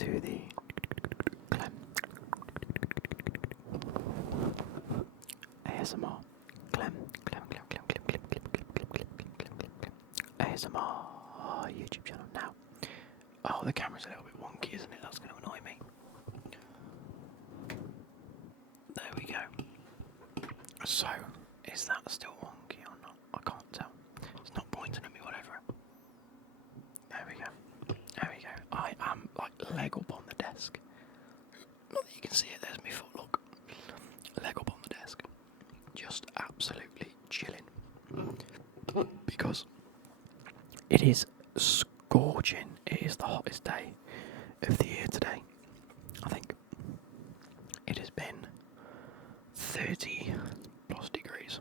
to the Clem ASMR. Clem ASMR YouTube channel now. Oh, the camera's a little bit wonky, isn't it? That's going to annoy me. There we go. So, is that still wonky or not? I can't tell. It's not pointing at me, whatever. There we go. There we go. I am like leg up on the desk. Not that you can see it, there's my foot, look. Leg up on the desk. Just absolutely chilling. Because it is scorching. It is the hottest day of the year today. I think it has been 30 plus degrees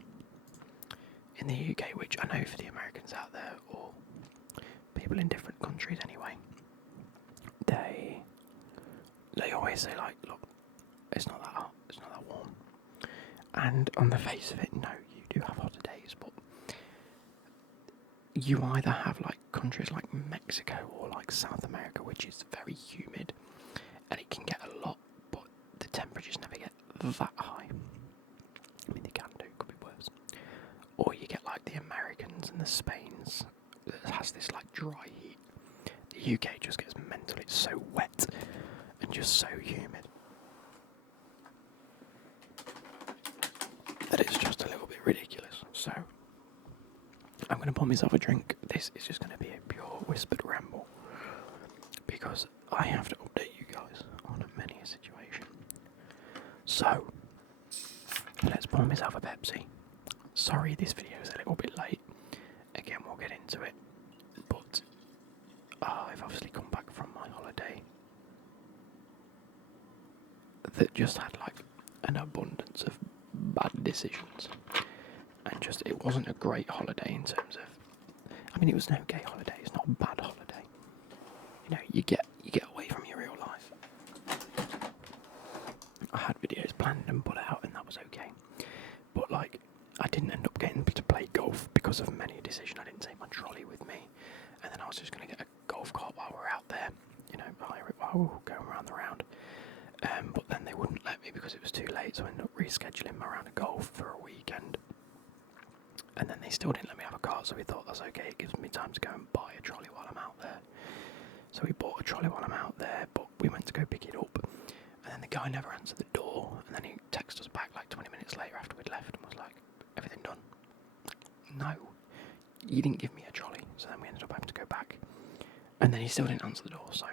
in the UK, which I know for the Americans out there, or people in different countries anyway, they always say like, look, it's not that hot, it's not that warm. And on the face of it, no, you do have hotter days, but you either have like countries like Mexico or like South America, which is very humid, and it can get a lot, but the temperatures never get that high. I mean, they can do, could be worse. Or you get like the Americans and the Spains that has this like dry heat. The UK just gets mental, it's so wet and just so humid that it's just a little bit ridiculous. So I'm going to pour myself a drink. This is just going to be a pure whispered ramble because I have to update you guys on many a situation. So let's pour myself a Pepsi. Sorry this video is a little bit late. Again, we'll get into it. But I've obviously come back from my holiday that just had like an abundance of bad decisions. And just, it wasn't a great holiday in terms of, I mean, it was an okay holiday, it's not a bad holiday. You know, you get away from your real life. I had videos planned and put out and that was okay. But like, I didn't end up getting to play golf because of many a decision. I didn't take my trolley with me. And then I was just going to get a golf cart while we're out there. You know, hire it while we were going around the round. But then they wouldn't let me because it was too late, so I ended up rescheduling my round of golf for a weekend. And then they still didn't let me have a cart, so we thought that's okay, it gives me time to go and buy a trolley while I'm out there. So we bought a trolley while I'm out there, but we went to go pick it up. And then the guy never answered the door, and then he texted us back like 20 minutes later after we'd left and was like, everything done? No, you didn't give me a trolley. So then we ended up having to go back. And then he still didn't answer the door, so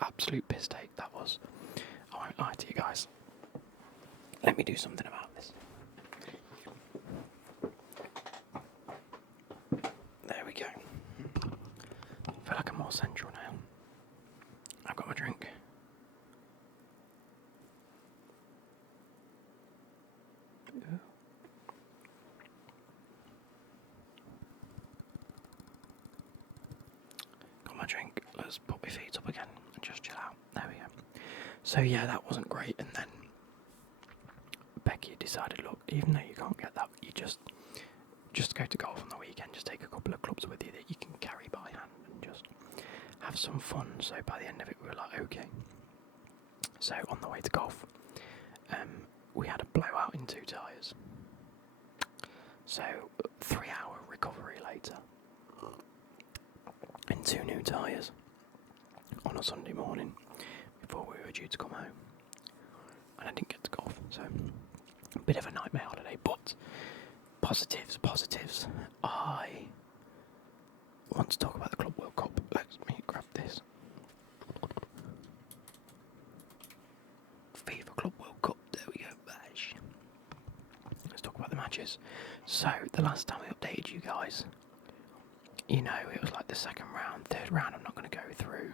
absolute piss take that was. I won't lie to you guys. Let me do something about this. There we go. I feel like I'm more central now. I've got my drink. Got my drink. Let's put my feet up again and just chill out. There we go. So yeah, that wasn't great. And then Becky decided, look, even though you can't get that, you just go to golf on the weekend. Just take a couple of clubs with you that you can carry by hand and just have some fun. So by the end of it, we were like, okay. So on the way to golf, we had a blowout in 2 tyres. So 3-hour recovery later, and 2 new tyres on a Sunday morning before we were due to come home. And I didn't get to golf, so a bit of a nightmare holiday, but positives. I want to talk about the Club World Cup. Let me grab this. FIFA Club World Cup, there we go, bash. Let's talk about the matches. So, the last time we updated you guys, you know, it was like the second round, third round I'm not going to go through.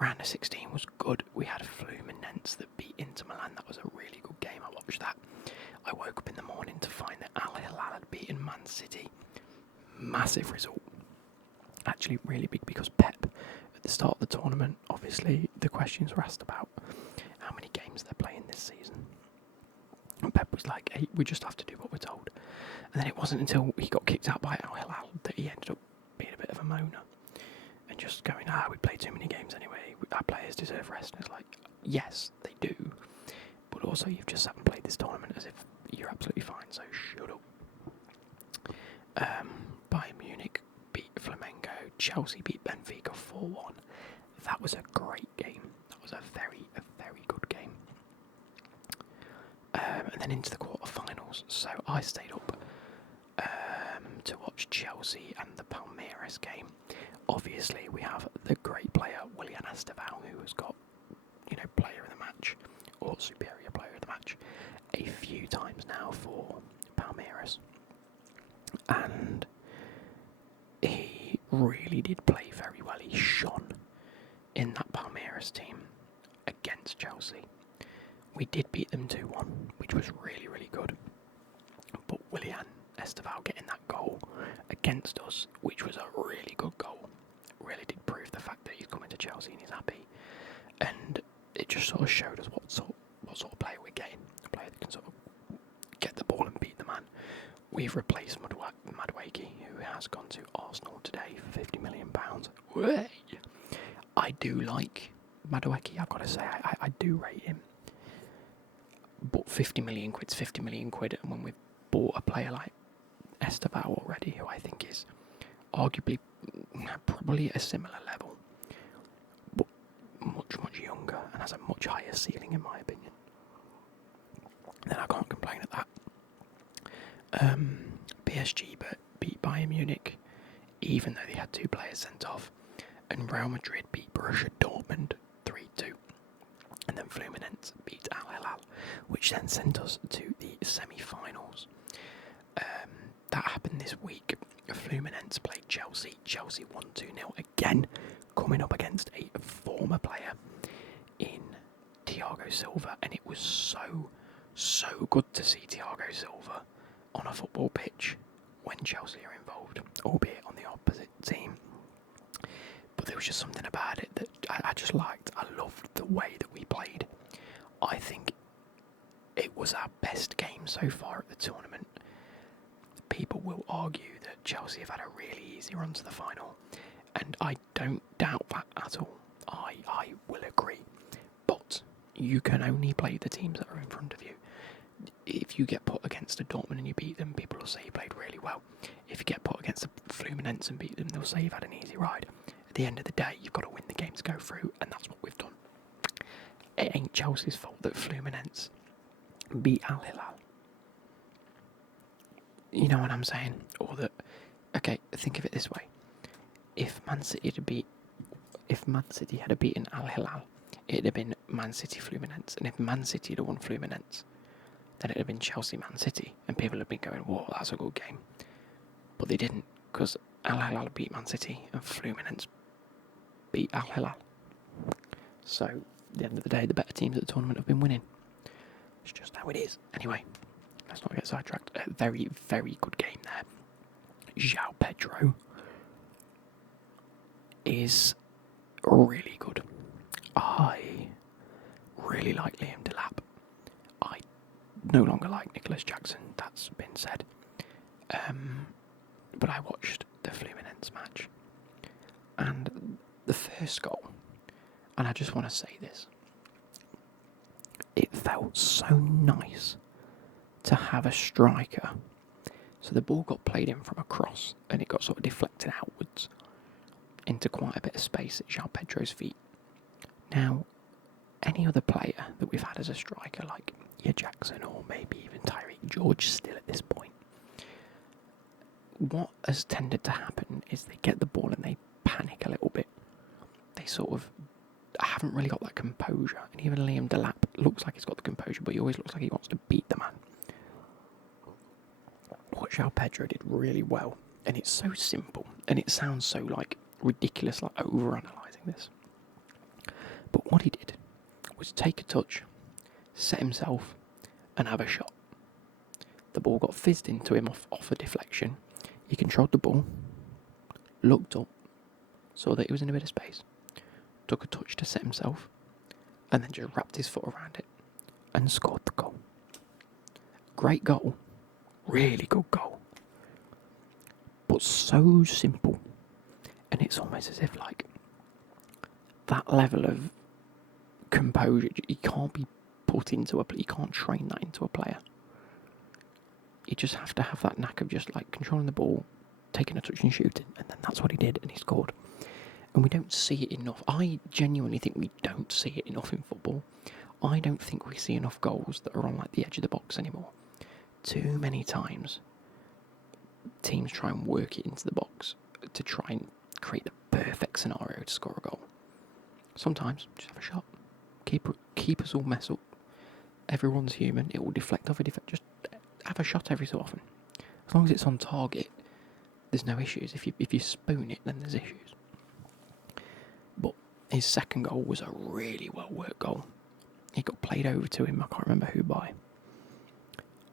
Round of 16 was good. We had Fluminense that beat Inter Milan. That was a really good game. I watched that. I woke up in the morning to find that Al Hilal had beaten Man City. Massive result. Actually really big because Pep, at the start of the tournament, obviously the questions were asked about how many games they're playing this season. And Pep was like, hey, we just have to do what we're told. And then it wasn't until he got kicked out by Al Hilal that he ended up being a bit of a moaner and just going, we play too many games anyway, our players deserve rest. And it's like, yes, they do. But also, you've just sat and played this tournament as if you're absolutely fine, so shut up. Bayern Munich beat Flamengo. Chelsea beat Benfica 4-1. That was a great game. That was a very good game. And then into the quarterfinals. So I stayed up to watch Chelsea and the Palmeiras game. Obviously, we have the great player Willian Estevao, who has got, player of the match or superior player of the match a few times now for Palmeiras, and he really did play very well. He shone in that Palmeiras team against Chelsea. We did beat them 2-1, which was really good. But Willian Estevao getting that goal against us, which was a really good goal, really did prove the fact that he's coming to Chelsea and he's happy. And it just sort of showed us what sort of player we're getting. A player that can sort of get the ball and beat the man. We've replaced Madueke, who has gone to Arsenal today for £50 million. Way! I do like Madueke, I've got to say. I do rate him. But 50 million quid's 50 million quid, and when we've bought a player like Estevao already, who I think is arguably probably at a similar level, but much younger and has a much higher ceiling in my opinion, then I can't complain at that. PSG beat Bayern Munich, even though they had 2 players sent off, and Real Madrid beat Borussia Dortmund 3-2. And then Fluminense beat Al Hilal, which then sent us to the semi-finals. That happened this week. Fluminense played Chelsea. Chelsea won 2-0 again, coming up against a former player in Thiago Silva, and it was so good to see Thiago Silva on a football pitch when Chelsea are involved, albeit on the opposite team. But there was just something about it that I just liked. I loved the way that we played. I think it was our best game so far at the tournament. People will argue that Chelsea have had a really easy run to the final, and I don't doubt that at all. I will agree. But you can only play the teams that are in front of you. If you get put against a Dortmund and you beat them, people will say you played really well. If you get put against a Fluminense and beat them, they'll say you've had an easy ride. At the end of the day, you've got to win the game to go through, and that's what we've done. It ain't Chelsea's fault that Fluminense beat Al Hilal. You know what I'm saying? Or that, okay, think of it this way. If Man City had beaten Al Hilal, it'd have been Man City Fluminense, and if Man City had won Fluminense, then it'd have been Chelsea Man City, and people have been going, whoa, that's a good game. But they didn't, because Al Hilal beat Man City, and Fluminense beat Al Hilal. So, at the end of the day, the better teams at the tournament have been winning. It's just how it is. Anyway, let's not get sidetracked. A very good game there. João Pedro is really good. I really like Liam Delap. I no longer like Nicholas Jackson, that's been said. But I watched the Fluminense match, and the first goal, and I just want to say this, it felt so nice to have a striker. So the ball got played in from a cross, and it got sort of deflected outwards into quite a bit of space at João Pedro's feet. Now, any other player that we've had as a striker, like Jackson or maybe even Tyreek George still at this point, what has tended to happen is they get the ball and they panic a little bit. They sort of haven't really got that composure. And even Liam Delap looks like he's got the composure, but he always looks like he wants to beat the man. What João Pedro did really well, and it's so simple, and it sounds so like ridiculous, like over-analysing this. But what he did was take a touch, set himself, and have a shot. The ball got fizzed into him off a deflection. He controlled the ball, looked up, saw that he was in a bit of space, took a touch to set himself, and then just wrapped his foot around it and scored the goal. Great goal. Really good goal. But so simple. And it's almost as if, like, that level of composure, you can't be put into you can't train that into a player. You just have to have that knack of just like controlling the ball, taking a touch and shooting, and then that's what he did, and he scored. And we don't see it enough. I genuinely think we don't see it enough in football. I don't think we see enough goals that are on like the edge of the box anymore. Too many times, teams try and work it into the box to try and create the perfect scenario to score a goal. Sometimes, just have a shot. Keepers will mess up. Everyone's human. It will deflect off a defect. Just have a shot every so often. As long as it's on target, there's no issues. If you spoon it, then there's issues. But his second goal was a really well worked goal. He got played over to him. I can't remember who by.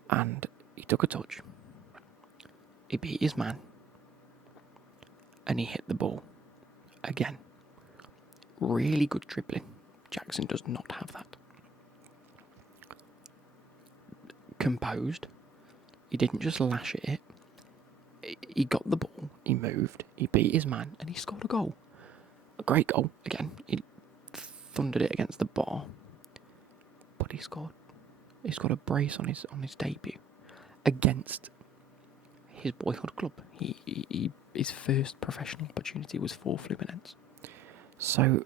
And he took a touch. He beat his man. And he hit the ball. Again. Really good dribbling. Jackson does not have that. Composed. He didn't just lash at it. He got the ball. He moved. He beat his man. And he scored a goal. A great goal. Again, he thundered it against the bar. But he scored. He scored a brace on his debut against his boyhood club. His first professional opportunity was for Fluminense. So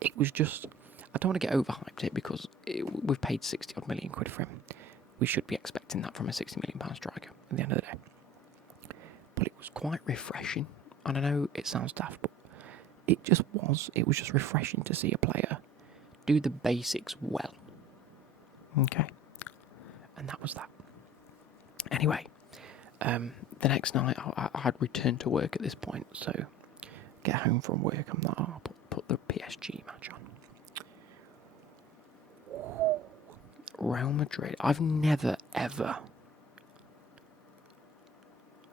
it was just, I don't want to get overhyped it because we've paid 60 odd million quid for him. We should be expecting that from a £60 million striker at the end of the day. But it was quite refreshing. And I know it sounds daft, but it just was. It was just refreshing to see a player do the basics well. Okay. And that was that. Anyway, the next night I had returned to work at this point, so get home from work, I'm like, I'll put the PSG match on. Real Madrid. I've never, ever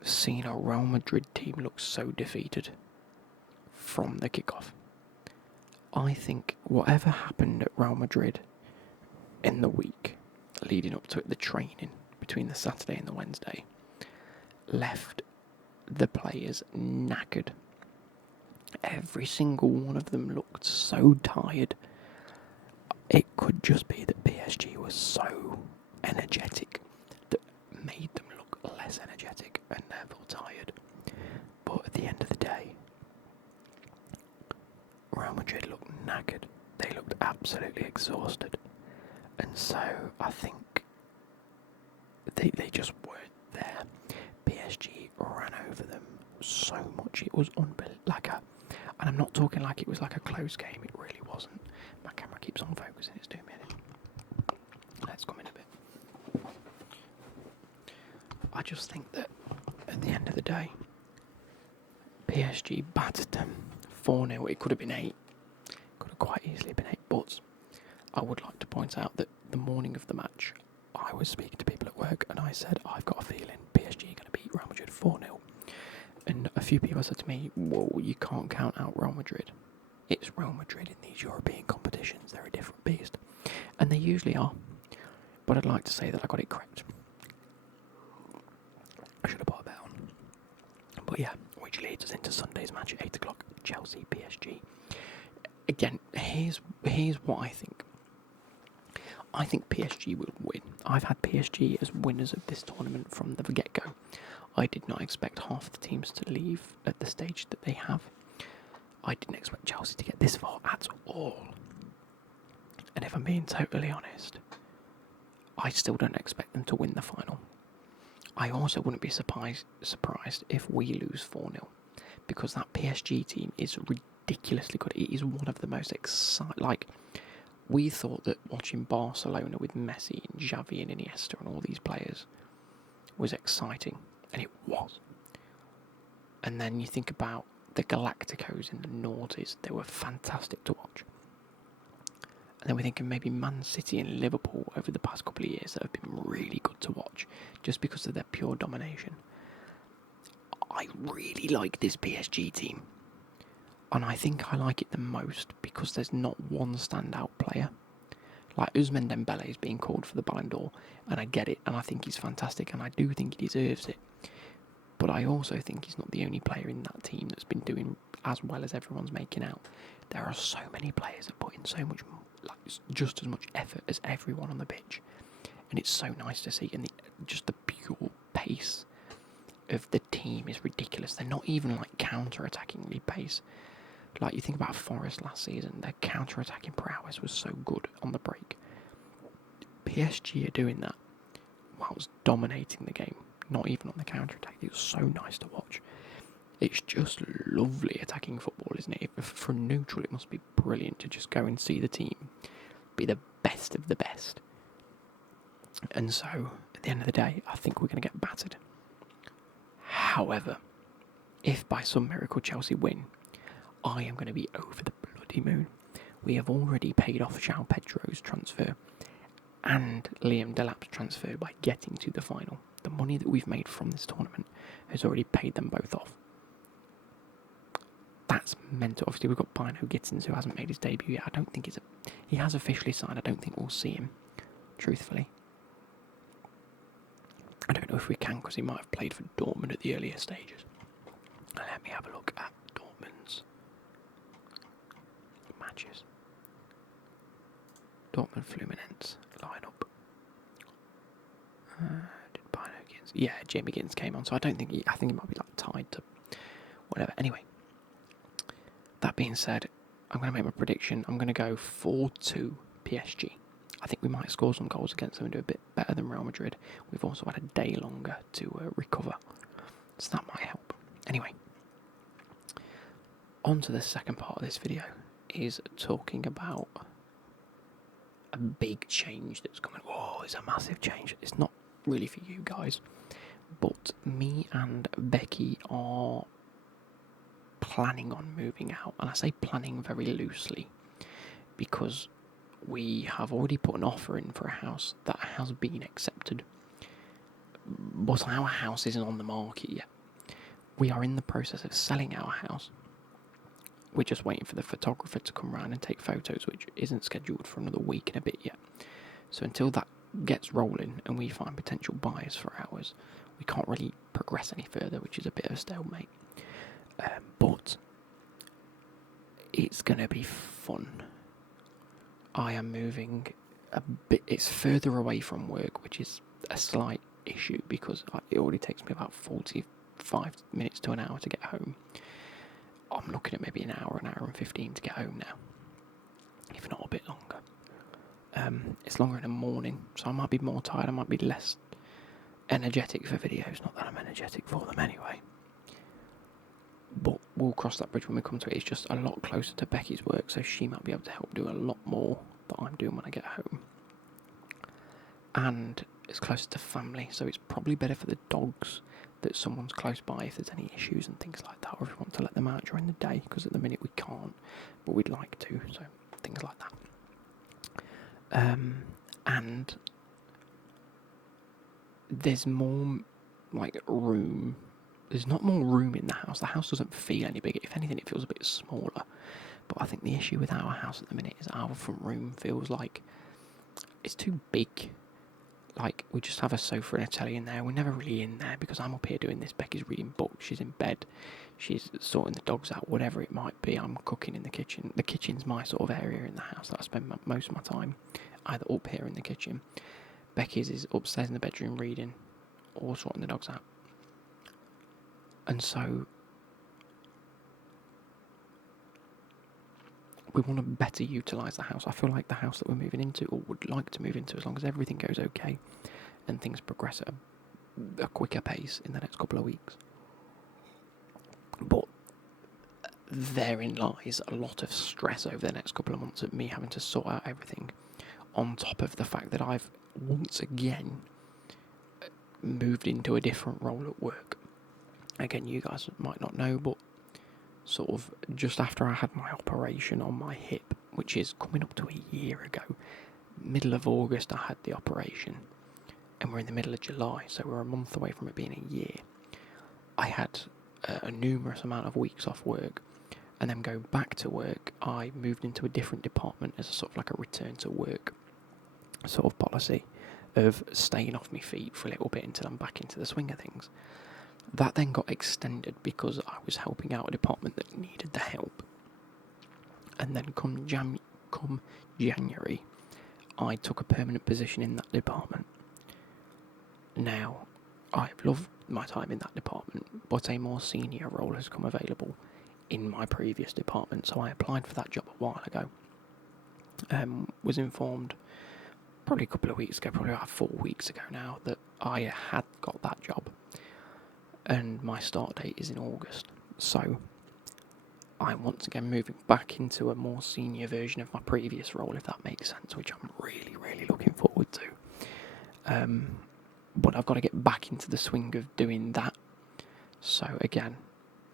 seen a Real Madrid team look so defeated from the kickoff. I think whatever happened at Real Madrid in the week leading up to it, the training between the Saturday and the Wednesday, left the players knackered. Every single one of them looked so tired. It could just be that PSG was so energetic that made them look less energetic and therefore tired. But at the end of the day, Real Madrid looked knackered. They looked absolutely exhausted. And so I think they just weren't there. PSG ran over them so much. It was unbelievable. And I'm not talking like it was like a close game. It really wasn't. My camera keeps on focusing. It's doing me in. Let's come in a bit. I just think that at the end of the day, PSG battered them 4-0. It could have been 8. Could have quite easily been 8. But I would like to point out that the morning of the match, I was speaking to people at work and I said, I've got a feeling PSG are going to beat Real Madrid 4-0. And a few people said to me, well, you can't count out Real Madrid. It's Real Madrid in these European competitions. They're a different beast. And they usually are. But I'd like to say that I got it correct. I should have put a bet on. But yeah, which leads us into Sunday's match at 8 o'clock, Chelsea PSG. Again, here's what I think. I think PSG will win. I've had PSG as winners of this tournament from the get-go. I did not expect half the teams to leave at the stage that they have. I didn't expect Chelsea to get this far at all. And if I'm being totally honest, I still don't expect them to win the final. I also wouldn't be surprised if we lose 4-0, because that PSG team is ridiculously good. It is one of the most exciting. We thought that watching Barcelona with Messi and Xavi and Iniesta and all these players was exciting, and it was. And then you think about the Galacticos and the Noughties, they were fantastic to watch. And then we're thinking maybe Man City and Liverpool over the past couple of years that have been really good to watch, just because of their pure domination. I really like this PSG team. And I think I like it the most because there's not one standout player. Like Ousmane Dembele is being called for the Ballon d'Or, and I get it, and I think he's fantastic, and I do think he deserves it. But I also think he's not the only player in that team that's been doing as well as everyone's making out. There are so many players that put in so much, like just as much effort as everyone on the pitch, and it's so nice to see. And just the pure pace of the team is ridiculous. They're not even like counter-attacking pace. Like you think about Forest last season, their counter-attacking prowess was so good on the break. PSG are doing that whilst dominating the game, not even on the counter-attack. It was so nice to watch. It's just lovely attacking football, isn't it? For neutral, it must be brilliant to just go and see the team be the best of the best. And so, at the end of the day, I think we're going to get battered. However, if by some miracle Chelsea win, I am going to be over the bloody moon. We have already paid off João Pedro's transfer and Liam Delap's transfer by getting to the final. The money that we've made from this tournament has already paid them both off. That's mental. Obviously, we've got Bino Gittins, who hasn't made his debut yet. I don't think he has officially signed. I don't think we'll see him, truthfully. I don't know if we can, because he might have played for Dortmund at the earlier stages. Let me have a look at Dortmund's matches. Dortmund Fluminense lineup. Did Bino Gittins? Yeah, Jamie Gittins came on, so I think he might be like tied to whatever. Anyway. That being said, I'm going to make my prediction. I'm going to go 4-2 PSG. I think we might score some goals against them and do a bit better than Real Madrid. We've also had a day longer to recover, so that might help. Anyway, on to the second part of this video, is talking about a big change that's coming. Oh, it's a massive change. It's not really for you guys, but me and Becky are planning on moving out, and I say planning very loosely because we have already put an offer in for a house that has been accepted, but our house isn't on the market yet. We are in the process of selling our house. We're just waiting for the photographer to come round and take photos, which isn't scheduled for another week and a bit yet. So until that gets rolling and we find potential buyers for ours, we can't really progress any further, which is a bit of a stalemate. But it's going to be fun. I am moving a bit. It's further away from work, which is a slight issue because it already takes me about 45 minutes to an hour to get home. I'm looking at maybe an hour and 15 to get home now, if not a bit longer. It's longer in the morning, so I might be more tired. I might be less energetic for videos. Not that I'm energetic for them anyway. But we'll cross that bridge when we come to it. It's just a lot closer to Becky's work, so she might be able to help do a lot more that I'm doing when I get home. And it's closer to family, so it's probably better for the dogs that someone's close by if there's any issues and things like that, or if we want to let them out during the day, because at the minute we can't, but we'd like to, so things like that. And there's more, like, room. There's not more room in the house. The house doesn't feel any bigger. If anything, it feels a bit smaller. But I think the issue with our house at the minute is our front room feels like it's too big. Like, we just have a sofa and a telly in there. We're never really in there because I'm up here doing this. Becky's reading books. She's in bed. She's sorting the dogs out, whatever it might be. I'm cooking in the kitchen. The kitchen's my sort of area in the house that I spend most of my time, either up here in the kitchen. Becky's is upstairs in the bedroom reading or sorting the dogs out. And so we want to better utilise the house. I feel like the house that we're moving into, or would like to move into, as long as everything goes okay and things progress at a quicker pace in the next couple of weeks. But therein lies a lot of stress over the next couple of months of me having to sort out everything, on top of the fact that I've once again moved into a different role at work. Again, you guys might not know, but sort of just after I had my operation on my hip, which is coming up to a year ago, middle of August I had the operation, and we're in the middle of July, so we're a month away from it being a year. I had a numerous amount of weeks off work, and then going back to work, I moved into a different department as a sort of like a return to work sort of policy of staying off my feet for a little bit until I'm back into the swing of things. That then got extended because I was helping out a department that needed the help. And then come January, I took a permanent position in that department. Now, I've loved my time in that department, but a more senior role has come available in my previous department, so I applied for that job a while ago. Was informed probably a couple of weeks ago, probably about 4 weeks ago now, that I had got that job, and my start date is in August. So I'm once again moving back into a more senior version of my previous role, if that makes sense, which I'm really, really looking forward to. But I've got to get back into the swing of doing that. So again,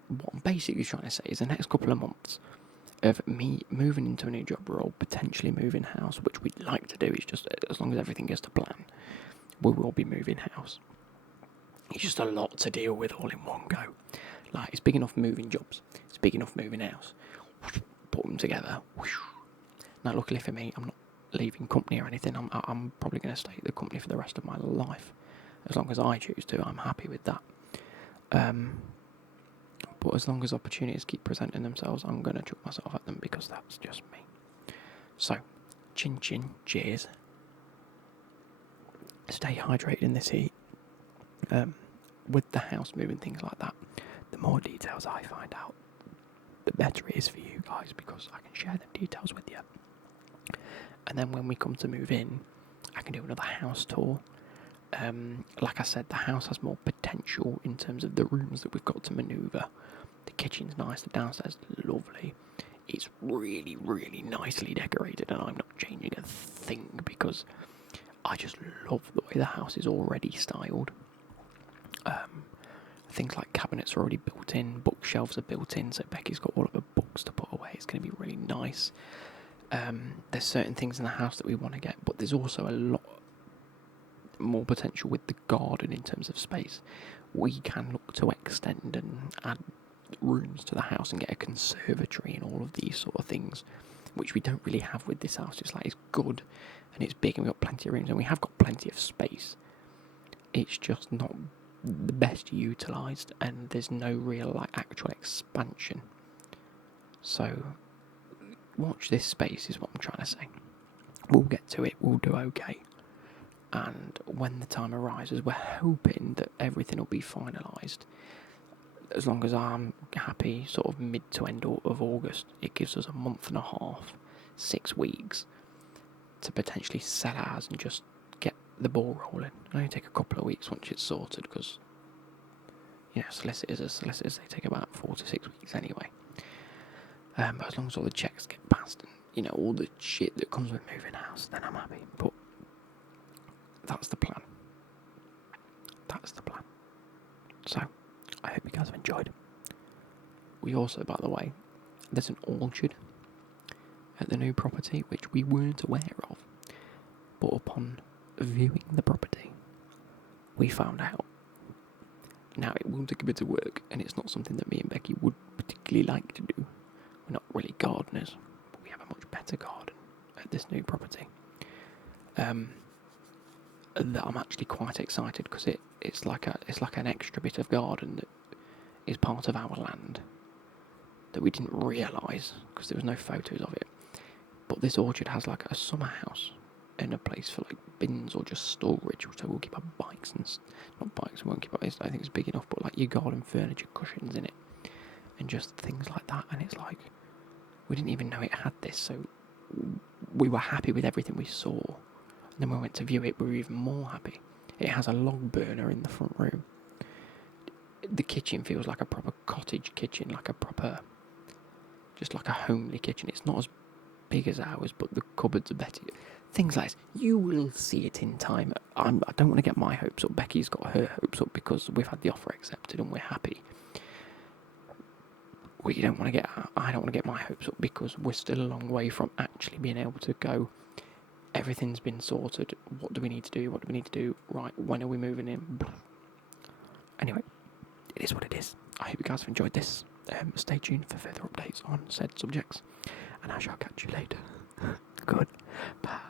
what I'm basically trying to say is the next couple of months of me moving into a new job role, potentially moving house, which we'd like to do, is just as long as everything goes to plan, we will be moving house. It's just a lot to deal with all in one go. Like, it's big enough moving jobs, it's big enough moving house. Put them together. Now, luckily for me, I'm not leaving company or anything. I'm probably going to stay at the company for the rest of my life. As long as I choose to, I'm happy with that. But as long as opportunities keep presenting themselves, I'm going to chuck myself at them, because that's just me. So, chin chin, cheers. Stay hydrated in this heat. With the house moving, things like that, the more details I find out, the better it is for you guys, because I can share them details with you. And then when we come to move in, I can do another house tour. Like I said, the house has more potential in terms of the rooms that we've got to manoeuvre. The kitchen's nice, the downstairs is lovely. It's really, really nicely decorated, and I'm not changing a thing because I just love the way the house is already styled. Things like cabinets are already built in, bookshelves are built in, so Becky's got all of her books to put away. It's going to be really nice. There's certain things in the house that we want to get, but there's also a lot more potential with the garden in terms of space. We can look to extend and add rooms to the house and get a conservatory and all of these sort of things, which we don't really have with this house. It's like, it's good and it's big and we've got plenty of rooms and we have got plenty of space. It's just not the best utilised, and there's no real actual expansion. So watch this space is what I'm trying to say. We'll get to it, we'll do okay. And when the time arises, we're hoping that everything will be finalised. As long as I'm happy, sort of mid to end of August, it gives us a month and a half, 6 weeks, to potentially sell ours and just get the ball rolling. It'll only take a couple of weeks once it's sorted, because, solicitors, they take about 4 to 6 weeks anyway. But as long as all the checks get passed and, all the shit that comes with moving house, then I'm happy. But that's the plan. So, I hope you guys have enjoyed. We also, by the way, there's an orchard at the new property, which we weren't aware of. But upon viewing the property, we found out. Now, it will take a bit of work, and it's not something that me and Becky would particularly like to do. We're not really gardeners, but we have a much better garden at this new property. That I'm actually quite excited, because it's like an extra bit of garden that is part of our land that we didn't realise because there was no photos of it. But this orchard has like a summer house and a place for like bins or just storage, so we'll keep our bikes and not bikes. We won't keep our. I don't think it's big enough, but like your garden furniture, cushions in it, and just things like that. And it's like we didn't even know it had this, so we were happy with everything we saw. And then when we went to view it, we were even more happy. It has a log burner in the front room. The kitchen feels like a proper cottage kitchen, just like a homely kitchen. It's not as big as ours, but the cupboards are better. Things like this. You will see it in time. I don't want to get my hopes up. Becky's got her hopes up because we've had the offer accepted and we're happy. I don't want to get my hopes up because we're still a long way from actually being able to go, everything's been sorted, what do we need to do, right, when are we moving in? Anyway, it is what it is. I hope you guys have enjoyed this. Stay tuned for further updates on said subjects, and I shall catch you later. Good. Bye.